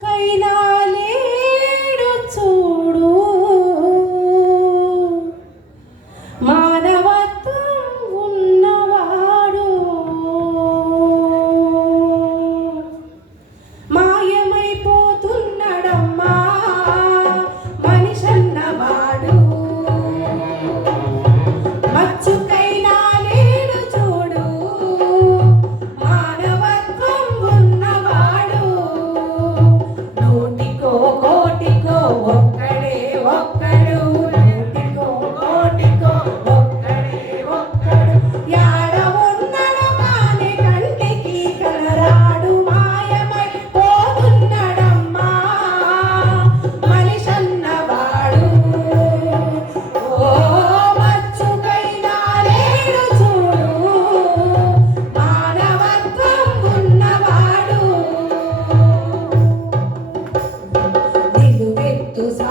Kailasanatha todos.